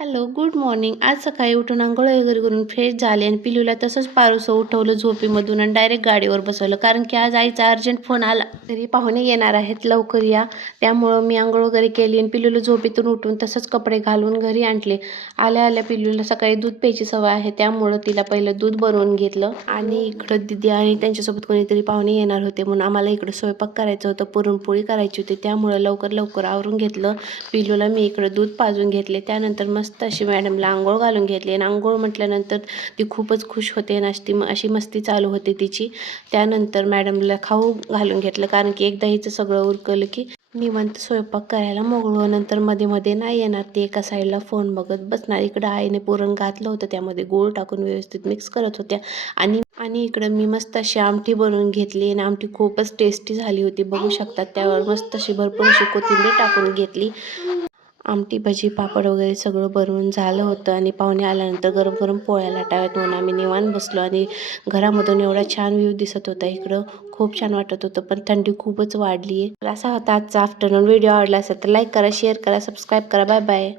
Hello, good morning. आज सकाळी उठून अंघोळ वगैरे करून फ्रेश झाले आणि पिलूला तसंच पारूसं उठवलं झोपेमधून आणि डायरेक्ट गाडीवर बसवलं. कारण की आज आईचा अर्जंट फोन आला. घरी पाहुणे येणार आहेत, लवकर या. त्यामुळं मी अंघोळ वगैरे केली आणि पिलूला झोपेतून उठून तसंच कपडे घालून घरी आणले. आल्या आल्या पिलूला सकाळी दूध प्यायची सवय आहे, त्यामुळं तिला पहिलं दूध बनवून घेतलं आणि इकडं दीदी आणि त्यांच्यासोबत कोणीतरी पाहुणे येणार होते म्हणून आम्हाला इकडं स्वयंपाक करायचं होतं, पुरणपोळी करायची होती. त्यामुळं लवकर लवकर आवरून घेतलं. पिलूला मी इकडं दूध पाजून घेतले. त्यानंतर मस्त अशी मॅडमला अंघोळ घालून घेतली आणि अंघोळ म्हटल्यानंतर ती खूपच खुश होते आणि अशी मस्ती चालू होते तिची. त्यानंतर मॅडमला खाऊ घालून घेतलं, कारण की एकदा हिचं सगळं उरकलं की निवांत स्वयंपाक करायला मोकळं. नंतर मध्ये मध्ये नाही येणार, ते एका साईडला फोन बघत बसणार. इकडं आईने पुरण घातलं होतं, त्यामध्ये गूळ टाकून व्यवस्थित मिक्स करत होत्या आणि आणि इकडं मी मस्त अशी आमटी बनवून घेतली आणि आमटी खूपच टेस्टी झाली होती, बघू शकतात. त्यावर मस्त अशी भरपूर अशी कोथिंबीर टाकून घेतली. आमटी, भजी, पापड वगैरे सगळं बनवून झालं होतं आणि पाहुणे आल्यानंतर गरम गरम पोळ्या लाटाव्यात म्हणून आम्ही निवांत बसलो आणि घरामधून एवढा छान व्ह्यू दिसत होता. इकडं खूप छान वाटत होतं, पण थंडी खूपच वाढली आहे. असा होता आजचा आफ्टरनून व्हिडिओ. आवडला असेल तर लाईक करा, शेअर करा, सबस्क्राईब करा. Bye bye.